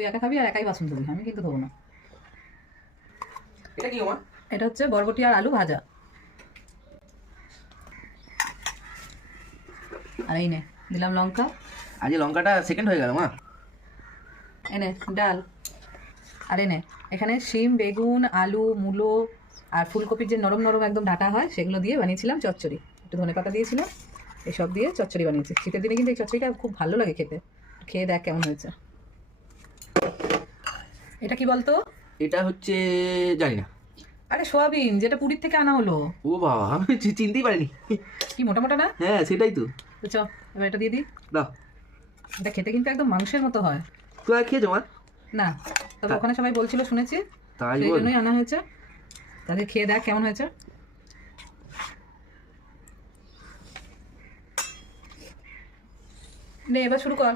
তুই একা খাবি আর একাই বাসন ধুবি, আমি কিন্তু ধোবো না। এটা কি মা? এটা হচ্ছে বরবটি আর আলু ভাজা। আর এই নে দিলাম লঙ্কা। আজ লঙ্কাটা সেকেন্ড হয়ে গেল মা। এনে ডাল। আর এনে এখানে শিম, বেগুন, আলু, মূলো আর ফুলকপির যে নরম নরম একদম ডাঁটা হয় সেগুলো দিয়ে বানিয়েছিলাম চচ্চড়ি। একটু ধনেপাতা দিয়েছিলাম, এসব দিয়ে চচ্চড়ি বানিয়েছি। শীতের দিনে কিন্তু এই চচ্চড়িটা খুব ভালো লাগে খেতে। খেয়ে দেখ কেমন হয়েছে। এটা কি বলতো? এটা হচ্ছে জানি না। আরে সোয়াবিন, যেটা পুরীর থেকে আনা হলো। ও বাবা, আমি চিনতেই পারিনি। কি মোটা মোটা না? হ্যাঁ সেটাই তো। তো চ এবার এটা দিয়ে দিই। দাও। এটা খেতে কিন্তু একদম মাংসের মতো হয়। তুই আর খেয়েছো মা? না, তবে ওখানে সবাই বলছিল, শুনেছি, তাই সেই বল। জন্যই আনা হয়েছে। তাদের খেয়ে দেখ কেমন হয়েছে। নে এবার শুরু কর।